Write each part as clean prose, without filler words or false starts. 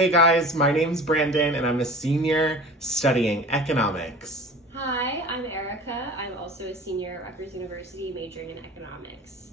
Hey guys, my name's Brandon and I'm a senior studying economics. Hi, I'm Erica. I'm also a senior at Rutgers University majoring in economics.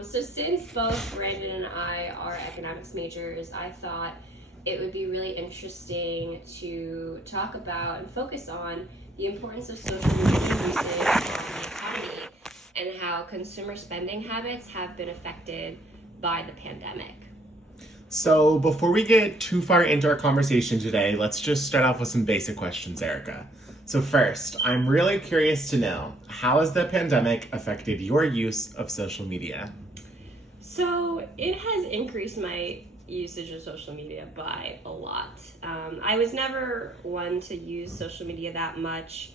Since both Brandon and I are economics majors, I thought it would be really interesting to talk about and focus on the importance of social media usage on the economy and how consumer spending habits have been affected by the pandemic. So, before we get too far into our conversation today, let's just start off with some basic questions, Erica. So, first, I'm really curious to know how has the pandemic affected your use of social media? So it has increased my usage of social media by a lot. I was never one to use social media that much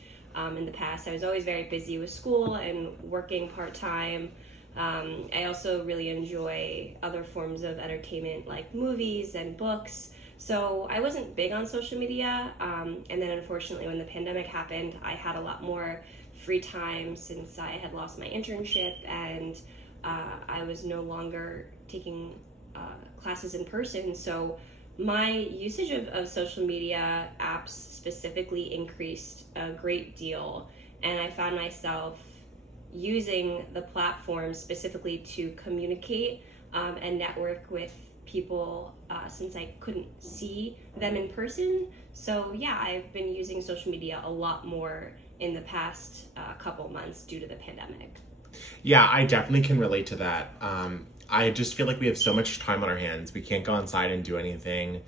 in the past. I was always very busy with school and working part time. I also really enjoy other forms of entertainment like movies and books. So I wasn't big on social media. And then unfortunately, when the pandemic happened, I had a lot more free time since I had lost my internship and I was no longer taking classes in person. So my usage of social media apps specifically increased a great deal. And I found myself using the platform specifically to communicate and network with people since I couldn't see them in person. So yeah, I've been using social media a lot more in the past couple months due to the pandemic. Yeah, I definitely can relate to that. I just feel like we have so much time on our hands. We can't go outside and do anything.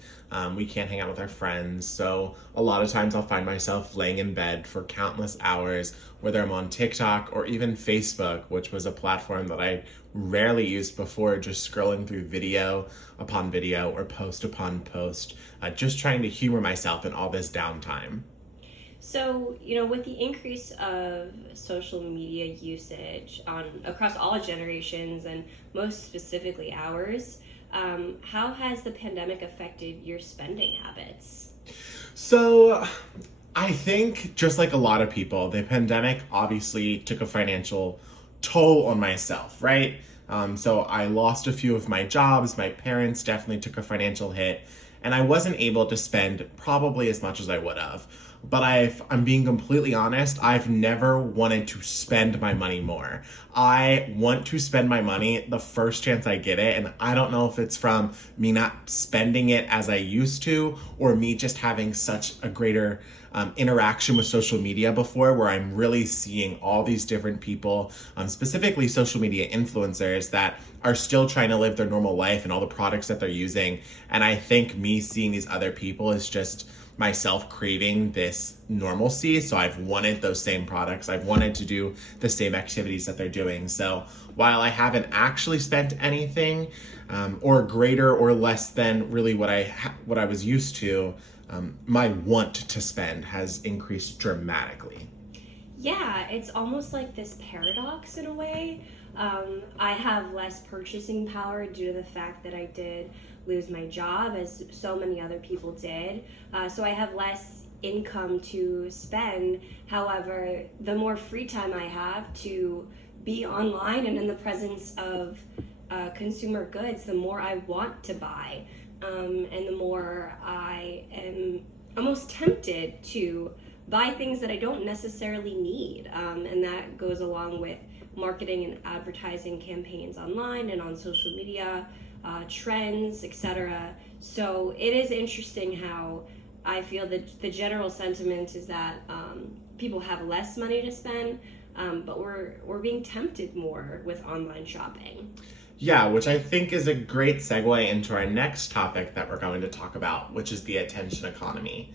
We can't hang out with our friends. So a lot of times I'll find myself laying in bed for countless hours, whether I'm on TikTok or even Facebook, which was a platform that I rarely used before, just scrolling through video upon video or post upon post, just trying to humor myself in all this downtime. So, with the increase of social media usage on across all generations and most specifically ours, how has the pandemic affected your spending habits? So, I think just like a lot of people, the pandemic obviously took a financial toll on myself, right? So I lost a few of my jobs. My parents definitely took a financial hit, and I wasn't able to spend probably as much as I would have. But I'm being completely honest, I've never wanted to spend my money more. I want to spend my money the first chance I get it, and I don't know if it's from me not spending it as I used to, or me just having such a greater interaction with social media before, where I'm really seeing all these different people, specifically social media influencers that are still trying to live their normal life and all the products that they're using. And I think me seeing these other people is just myself craving this normalcy. So I've wanted those same products. I've wanted to do the same activities that they're doing. So while I haven't actually spent anything, or greater or less than really what I was used to, my want to spend has increased dramatically. Yeah, it's almost like this paradox in a way. I have less purchasing power due to the fact that I did lose my job, as so many other people did. So I have less income to spend. However, the more free time I have to be online and in the presence of consumer goods, the more I want to buy. And the more I am almost tempted to buy things that I don't necessarily need. And that goes along with marketing and advertising campaigns online and on social media, trends, etc. So it is interesting how I feel that the general sentiment is that people have less money to spend, but we're being tempted more with online shopping. Yeah, which I think is a great segue into our next topic that we're going to talk about, which is the attention economy.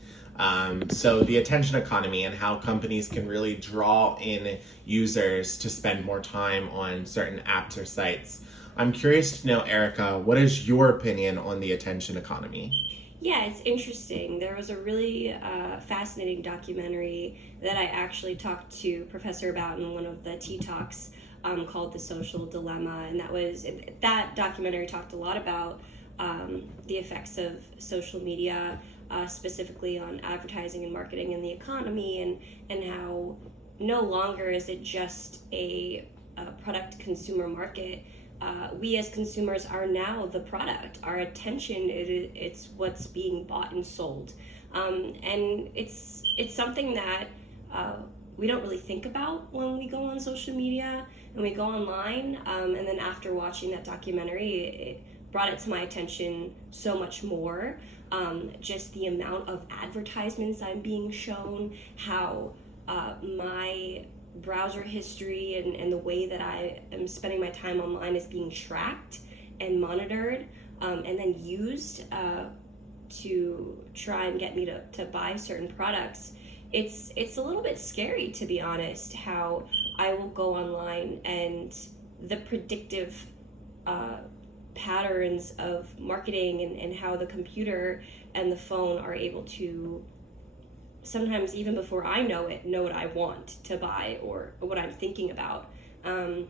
So, the attention economy and how companies can really draw in users to spend more time on certain apps or sites. I'm curious to know, Erica, what is your opinion on the attention economy? Yeah, it's interesting. There was a really fascinating documentary that I actually talked to Professor about in one of the Tea Talks called The Social Dilemma. And that documentary talked a lot about the effects of social media, specifically on advertising and marketing in the economy, and how no longer is it just a product consumer market. we as consumers are now the product. Our attention, it's what's being bought and sold. And it's something that we don't really think about when we go on social media and we go online. And then after watching that documentary, it brought it to my attention so much more. Just the amount of advertisements I'm being shown, how my browser history and the way that I am spending my time online is being tracked and monitored, and then used to try and get me to buy certain products. It's a little bit scary, to be honest, how I will go online and the predictive patterns of marketing and how the computer and the phone are able to, sometimes even before I know what I want to buy or what I'm thinking about. And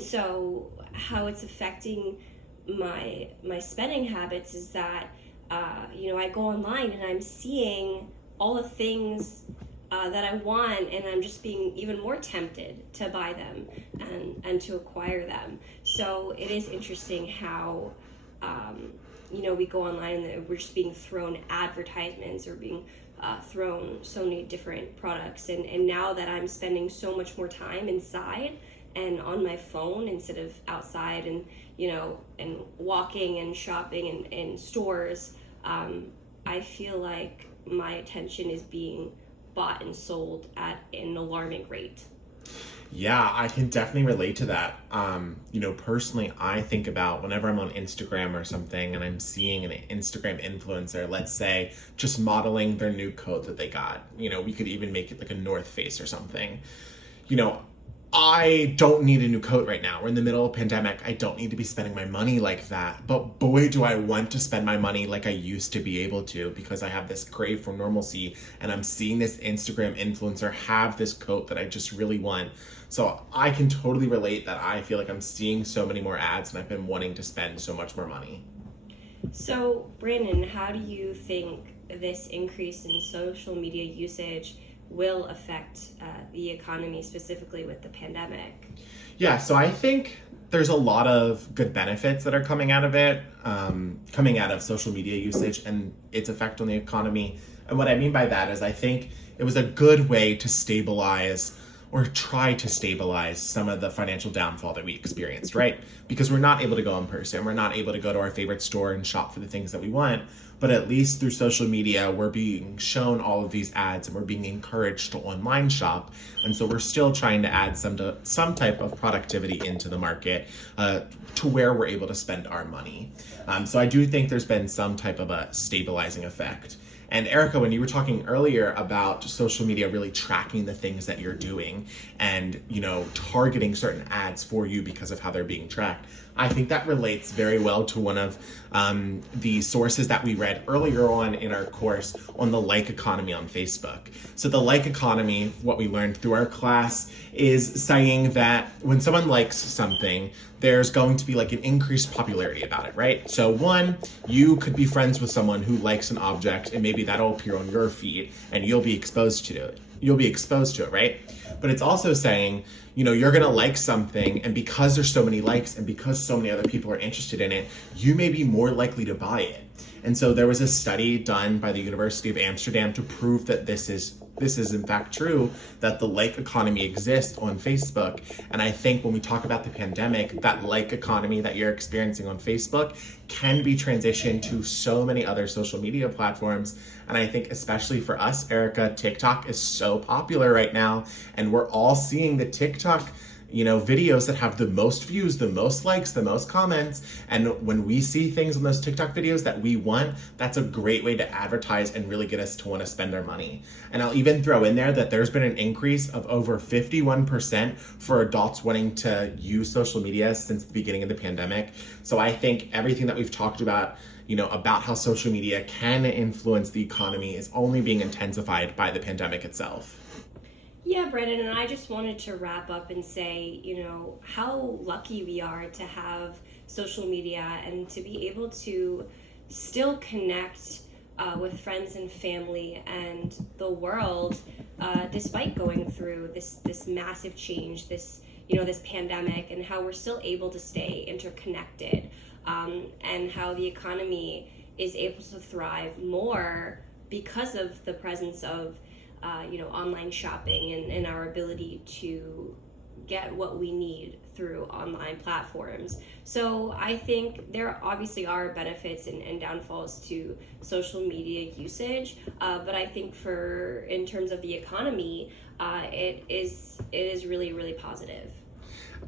so how it's affecting my spending habits is that I go online and I'm seeing all the things that I want, and I'm just being even more tempted to buy them and to acquire them. So it is interesting how we go online and we're just being thrown advertisements or being thrown so many different products, and now that I'm spending so much more time inside and on my phone instead of outside and and walking and shopping in stores, I feel like my attention is being bought and sold at an alarming rate. Yeah, I can definitely relate to that. Personally, I think about whenever I'm on Instagram or something and I'm seeing an Instagram influencer, let's say, just modeling their new coat that they got. We could even make it like a North Face or something. I don't need a new coat right now. We're in the middle of a pandemic. I don't need to be spending my money like that. But boy, do I want to spend my money like I used to be able to, because I have this crave for normalcy and I'm seeing this Instagram influencer have this coat that I just really want. So I can totally relate that I feel like I'm seeing so many more ads and I've been wanting to spend so much more money. So, Brandon, how do you think this increase in social media usage will affect the economy, specifically with the pandemic? Yeah, so I think there's a lot of good benefits that are coming out of it, coming out of social media usage and its effect on the economy. And what I mean by that is I think it was a good way to stabilize or try to stabilize some of the financial downfall that we experienced, right? Because we're not able to go in person. We're not able to go to our favorite store and shop for the things that we want. But at least through social media, we're being shown all of these ads and we're being encouraged to online shop. And so we're still trying to add some type of productivity into the market to where we're able to spend our money. So I do think there's been some type of a stabilizing effect. And Erica, when you were talking earlier about social media really tracking the things that you're doing and, targeting certain ads for you because of how they're being tracked, I think that relates very well to one of the sources that we read earlier on in our course on the like economy on Facebook. So the like economy, what we learned through our class, is saying that when someone likes something, there's going to be like an increased popularity about it, right? So one, you could be friends with someone who likes an object and maybe that'll appear on your feed and you'll be exposed to it. Right? But it's also saying, you're gonna like something, and because there's so many likes and because so many other people are interested in it, you may be more likely to buy it. And so there was a study done by the University of Amsterdam to prove that this is in fact true, that the like economy exists on Facebook. And I think when we talk about the pandemic, that like economy that you're experiencing on Facebook can be transitioned to so many other social media platforms. And I think especially for us, Erica, TikTok is so popular right now. And we're all seeing the TikTok videos that have the most views, the most likes, the most comments. And when we see things on those TikTok videos that we want, that's a great way to advertise and really get us to want to spend our money. And I'll even throw in there that there's been an increase of over 51% for adults wanting to use social media since the beginning of the pandemic. So I think everything that we've talked about, about how social media can influence the economy is only being intensified by the pandemic itself. Yeah, Brennan, and I just wanted to wrap up and say, how lucky we are to have social media and to be able to still connect with friends and family and the world, despite going through this massive change, this this pandemic, and how we're still able to stay interconnected, and how the economy is able to thrive more because of the presence of online shopping, and our ability to get what we need through online platforms. So I think there obviously are benefits and downfalls to social media usage, but I think in terms of the economy, it is really, really positive.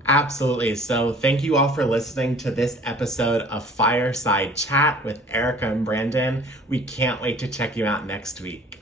Absolutely. So thank you all for listening to this episode of Fireside Chat with Erica and Brandon. We can't wait to check you out next week.